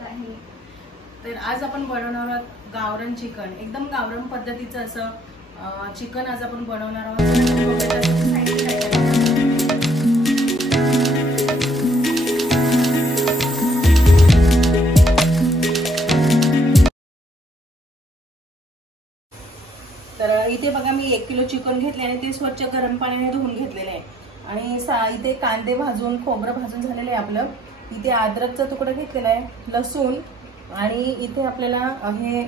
बनवत आहे. तर आज आपण बनवणार आहोत गावरान चिकन. एकदम गावरान पद्धतीचं असं चिकन आज आपण बनवणार आहोत. तर इथे बघा मी 1 किलो चिकन घेतले आणि ते स्वच्छ गरम पाण्याने धुवून घेतलेले आहे. आणि इथे कांदे भाजून खोबरं भाजून झालेलं आहे आपलं. इथे अद्रकचा तुकडा घेतलेला आहे, लसूण, आणि इथे आपल्याला हे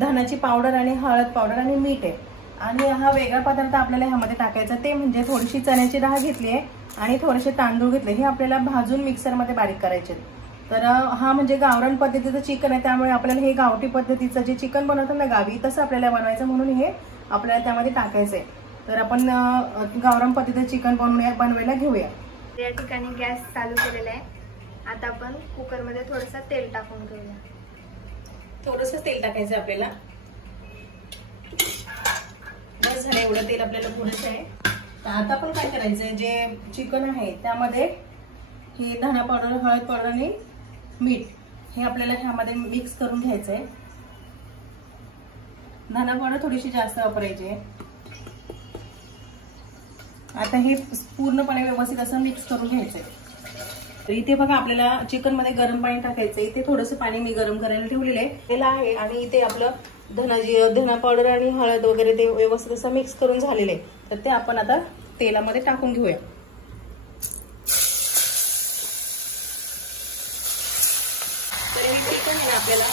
धनाची पावडर आणि हळद पावडर आणि मीठ आहे. आणि हा वेगळा पदार्थ आपल्याला ह्यामध्ये टाकायचा ते म्हणजे थोडीशी चण्याची डाळ घेतली आहे आणि थोडेसे तांदूळ घेतले. हे आपल्याला भाजून मिक्सरमध्ये बारीक करायचे. तर हा म्हणजे गावरान पद्धतीचं चिकन आहे, त्यामुळे आपल्याला हे गावठी पद्धतीचं जे चिकन बनवतात ना गावी तसं आपल्याला बनवायचं, म्हणून हे आपल्याला त्यामध्ये टाकायचंय. तर आपण गावरान पद्धतीचं चिकन बनवायला घेऊया. या ठिकाणी गॅस चालू केलेला आहे. आता आपण कुकरमध्ये थोडंसं तेल टाकून घेऊया. थोडंसं तेल टाकायचं आपल्याला. बस झालं, एवढं तेल आपल्याला पुरेसं आहे. तर आता आपण काय करायचंय, जे चिकन आहे त्यामध्ये हे धना पावडर, हळद पावडर आणि मीठ हे आपल्याला ह्यामध्ये मिक्स करून घ्यायचंय. धना पावडर थोडीशी जास्त वापरायची आहे. आता हे पूर्णपणे व्यवस्थित असं मिक्स करून घ्यायचंय. तर इथे बघा आपल्याला चिकन मध्ये गरम पाणी टाकायचंय. इथे थोडंसं पाणी मी गरम करायला ठेवलेलं आहे आणि इथे आपलं धना पावडर आणि हळद वगैरे ते व्यवस्थित असं मिक्स करून झालेलं आहे. तर ते आपण आता तेलामध्ये टाकून घेऊया. तर हे चिकन आहे ना आपल्याला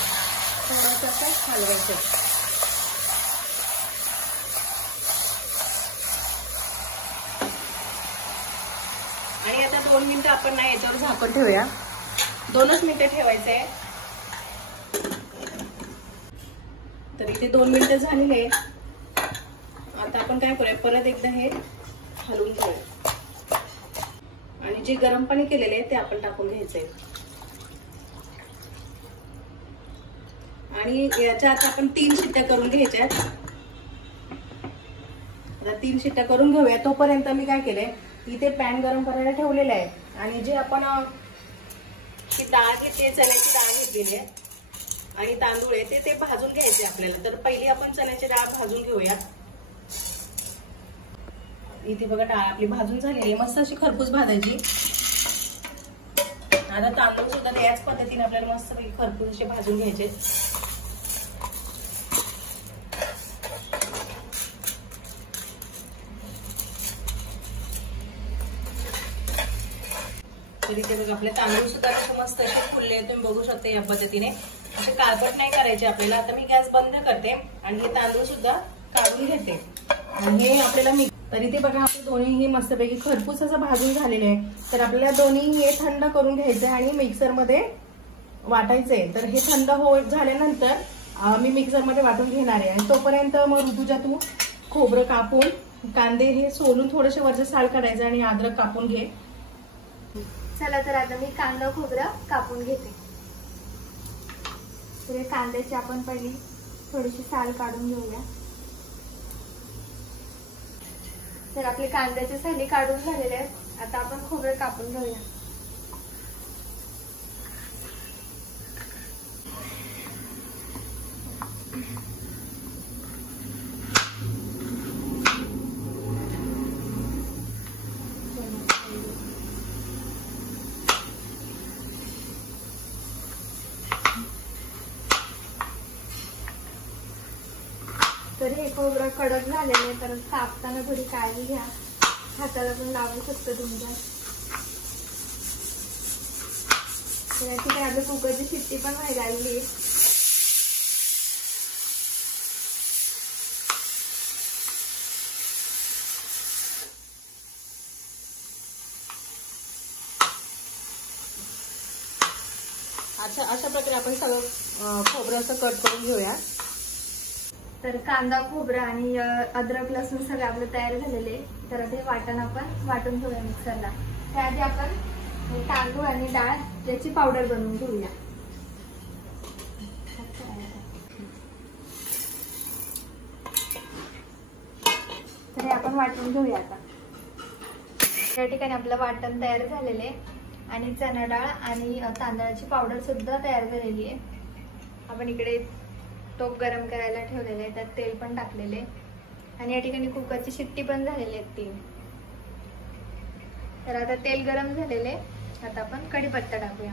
थोडंसं असं हलवायचं. आणि आता 2 मिनिटं आपण ना याच्यावर झाकण ठेवूया. 2च मिनिटं ठेवायचंय. तर इथे 2 मिनिटं झालेले आहेत. आता आपण काय करूया, परत एकदा हे हलवून घेऊया आणि जे गरम पाणी केलेले आहे ते आपण टाकून घ्यायचंय. आणि याच्या आता आपण 3 शिट्ट्या करून घ्यायच्या. आता 3 शिट्ट्या करून घेऊया. तोपर्यंत मी काय केलंय, इथे पॅन गरम करायला ठेवलेला आहे आणि जे आपण डाळ घेतली, चण्याची डाळ घेतलेली आहे आणि तांदूळ आहे ते भाजून घ्यायचे आपल्याला. तर पहिली आपण चण्याची डाळ भाजून घेऊया. इथे बघा डाळ आपली भाजून झालेली आहे, मस्त अशी खरपूस भाजायची. आता तांदूळ सुद्धा याच पद्धतीने आपल्याला मस्त खरपूस असे भाजून घ्यायचे. तर इथे बघा आपले तांदूळ सुद्धा मस्त असे फुलले, तुम्ही बघू शकता या पद्धतीने. असे काळपट नाही करायचे आपल्याला. आता मी गॅस बंद करते आणि हे तांदूळ सुद्धा काढून घेते आणि हे आपल्याला तर इथे बघा आपले दोन्ही हे मस्तपैकी खरपूस असं भाजून झालेले आहे. तर आपल्याला दोन्ही हे थंड करून घ्यायचंय आणि मिक्सरमध्ये वाटायचंय. तर हे थंड झाल्यानंतर मी मिक्सरमध्ये वाटून घेणार आहे. आणि तोपर्यंत मग ऋतूच्या तू खोबरं कापून, कांदे हे सोलून थोडेसे वरचे साल काढायचे आणि अद्रक कापून घे. चला तर आता मी कांदा खोबरं कापून घेते. तर कांद्याची आपण पहिली थोडीशी साल काढून घेऊया. तर आपले कांद्याचे साली काढून झालेले आहेत. आता आपण खोबरं कापून घेऊया. तर हे खोबरं कडक झालेले, तर कापताना थोडी काळजी घ्या. हाताला पण लावू शकतो तुमच्या. तर या ठिकाणी आपल्या कुकरची शिट्टी पण व्हायला लागली. अशा प्रकारे आपण सगळं खोबरं असं कट करून घेऊया. तर कांदा खोबरं आणि अद्रक लसूण सगळं आपलं तयार झालेले. तर ते वाटण आपण वाटून घेऊया मिक्सरला. त्याआधी आपण तांदूळ आणि डाळ याची पावडर बनवून घेऊया. तर हे आपण वाटून घेऊया. आता या ठिकाणी आपलं वाटण तयार झालेले आणि चणा डाळ आणि तांदळाची पावडर सुद्धा तयार झालेली आहे. आपण इकडे टोप गरम करायला ठेवलेले आहे, त्यात तेल पण टाकलेले आणि या ठिकाणी कुकरची शिट्टी पण झालेली आहे 3. तर आता तेल गरम झालेले, आता आपण कढीपत्ता टाकूया.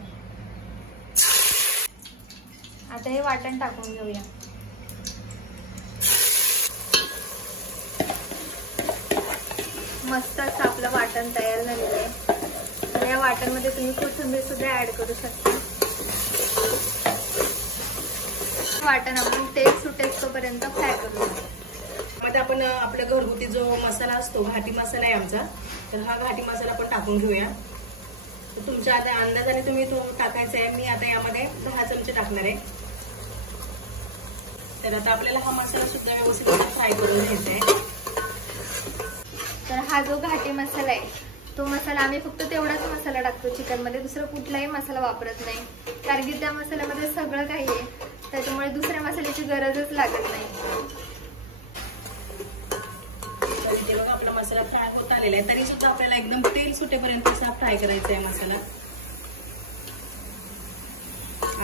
आता हे वाटण टाकून घेऊया. मस्त असं आपलं वाटण तयार झालेलं आहे. तर या वाटणमध्ये तुम्ही कोथिंबीर सुद्धा ऍड करू शकता. वाटण आपण तेल सुटेस तोपर्यंत फ्राय करूया. आता आपण आपला घरगुती जो मसाला असतो, घाटी मसाला आहे आमचा, तर हा घाटी मसाला आपण टाकून घेऊया. तुमच्या आता अंदाजाने तुम्ही तो टाकायचा आहे. मी आता यामध्ये 10 चमचे टाकणार आहे. तर आता आपल्याला हा मसाला सुद्धा व्यवस्थित फ्राय करून घ्यायचा आहे. तर हा जो घाटी मसाला आहे तो मसाला आम्ही फक्त तेवढाच मसाला टाकतो चिकन मध्ये, दुसरा कुठलाही मसाला वापरत नाही. कारण की त्या मसाल्यामध्ये सगळं काही आहे, त्याच्यामुळे दुसऱ्या मसाल्याची गरजच लागत नाही. बघा आपला मसाला फ्राय होत आलेला आहे, तरी सुद्धा आपल्याला एकदम तेल सुटेपर्यंत असा फ्राय करायचा आहे मसाला.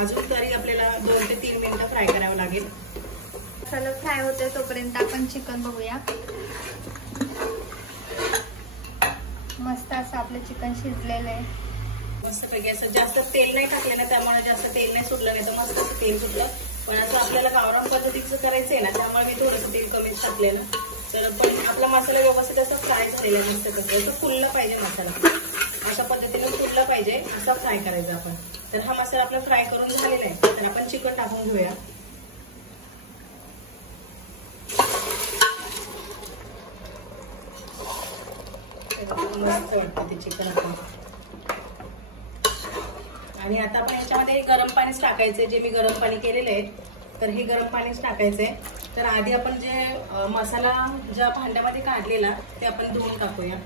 अजून तरी आपल्याला 2 ते 3 मिनिटं फ्राय करावं लागेल. मसाला फ्राय होतोय तोपर्यंत आपण चिकन बघूया. मस्त असं आपलं चिकन शिजलेलं आहे. मस्तपैकी असं जास्त तेल नाही टाकलं ना, त्यामुळे जास्त तेल नाही सुटलं, नाही तर मस्त असं तेल सुटलं. पण असं आपल्याला गावरान पद्धतीचं करायचंय ना, त्यामुळे मी थोडंसं तेल कमीच टाकलेलं. तर पण आपला मसाला व्यवस्थित असं फ्राय झालेला आहे. मस्त कसं फुललं पाहिजे मसाला, अशा पद्धतीने फुललं पाहिजे असं फ्राय करायचं आपण. तर हा मसाला आपला फ्राय करून झालेला आहे. तर आपण चिकन टाकून घेऊया. मस्त वाटतं ते चिकन आपण. आणि आता आपण याच्यामध्ये गरम पाणीच टाकायचंय, जे मी गरम पाणी केलेलं आहे. तर हे गरम पाणीच टाकायचंय. तर आधी आपण जे मसाला ज्या भांड्यामध्ये काढलेला ते आपण धुवून टाकूया.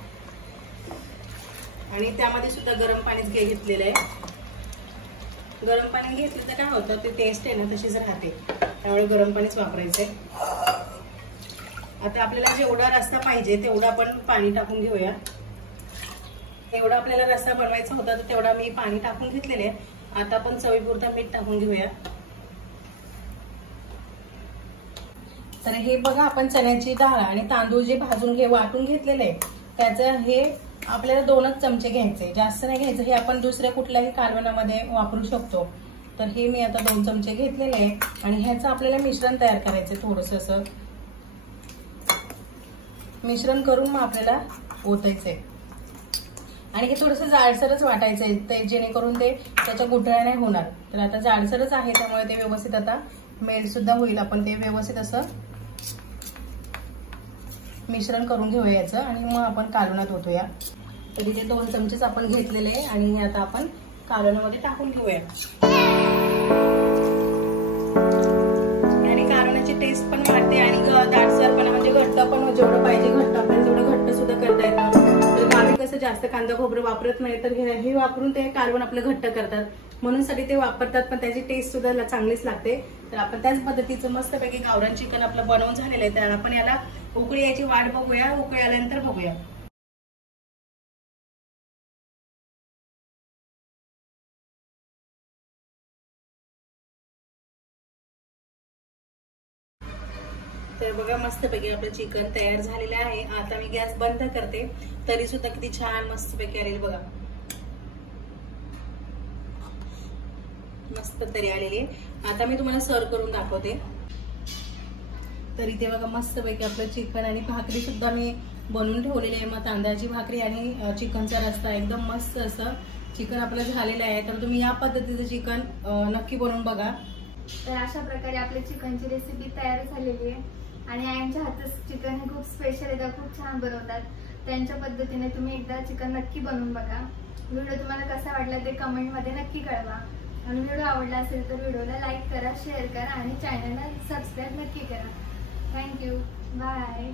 आणि त्यामध्ये सुद्धा गरम पाणीच घेतलेलं आहे. गरम पाणी घेतलं तर काय होतं, ते टेस्ट आहे ना तशीच राहते, त्यामुळे गरम पाणीच वापरायचंय. आता आपल्याला जेवढा रस्सा पाहिजे तेवढं आपण पाणी टाकून घेऊया. एवढा आपल्याला रस्सा बनवायचा होता तर तेवढा मी पाणी टाकून घेतलेले. आता आपण चवीपुरता मीठ टाकून घेऊया. तर हे बघा आपण चण्याची डाळ आणि तांदूळ जे भाजून वाटून घेतलेले आहे, त्याचं हे आपल्याला 2च चमचे घ्यायचे, जास्त नाही घ्यायचं. हे आपण दुसऱ्या कुठल्याही कालवणामध्ये वापरू शकतो. तर हे मी आता 2 चमचे घेतलेले आहे. आणि ह्याचं आपल्याला मिश्रण तयार करायचं. थोडंसं असं मिश्रण करून मग आपल्याला ओतायचंय. आणि हे थोडंसं जाडसरच वाटायचंय, ते जेणेकरून ते त्याच्या गुठळ्या नाही होणार. तर आता जाडसरच आहे, त्यामुळे ते व्यवस्थित आता मेल्ट सुद्धा होईल. आपण ते व्यवस्थित असं मिश्रण करून घेऊया याचं, आणि मग आपण कालवणात ओतूया. तरी ते 2 चमचेच आपण घेतलेले आहे आणि हे आता आपण कालवणामध्ये टाकून घेऊया. आणि कालवणाची टेस्ट पण वाढते आणि दाटसरपणा म्हणजे घट्ट पण जेवढं पाहिजे घट्ट आपल्याला तेवढं घट्ट सुद्धा करता येतं. तर आम्ही कसं जास्त कांदा खोबरं वापरत नाही, तर हे वापरून ते कालवण आपलं घट्ट करतात, म्हणून साठी ते वापरतात. पण त्याची टेस्ट सुद्धा चांगलीच लागते. तर आपण त्याच पद्धतीचं मस्तपैकी गावरान चिकन आपलं बनवून झालेलं आहे. तर आपण याला उकळी याची वाट बघूया, उकळी आल्यानंतर बघूया. तर बघा मस्तपैकी आपलं चिकन तयार झालेलं आहे. आता मी गॅस बंद करते. तरी सुद्धा किती छान मस्तपैकी आलेली बघा, मस्त तरी आलेली. आता मी तुम्हाला सर्व करून दाखवते. तर इथे बघा मस्तपैकी आपलं चिकन आणि भाकरी सुद्धा मी बनवून ठेवलेली आहे. मग तांदळाची भाकरी आणि चिकनचा रस्सा एकदम मस्त असं चिकन आपलं झालेलं आहे. तर तुम्ही या पद्धतीचं चिकन नक्की बनवून बघा. तर अशा प्रकारे आपली चिकनची रेसिपी तयार झालेली आहे. आणि आईच्या हातचं चिकन हे खूप स्पेशल आहे, त्या खूप छान बनवतात. त्यांच्या पद्धतीने तुम्ही एकदा चिकन नक्की बनवून बघा. व्हिडिओ तुम्हाला कसा वाटला ते कमेंटमध्ये नक्की कळवा. आणि व्हिडिओ आवडला असेल तर व्हिडिओला लाईक करा, शेअर करा आणि चॅनलला सबस्क्राईब नक्की करा. थँक्यू. बाय.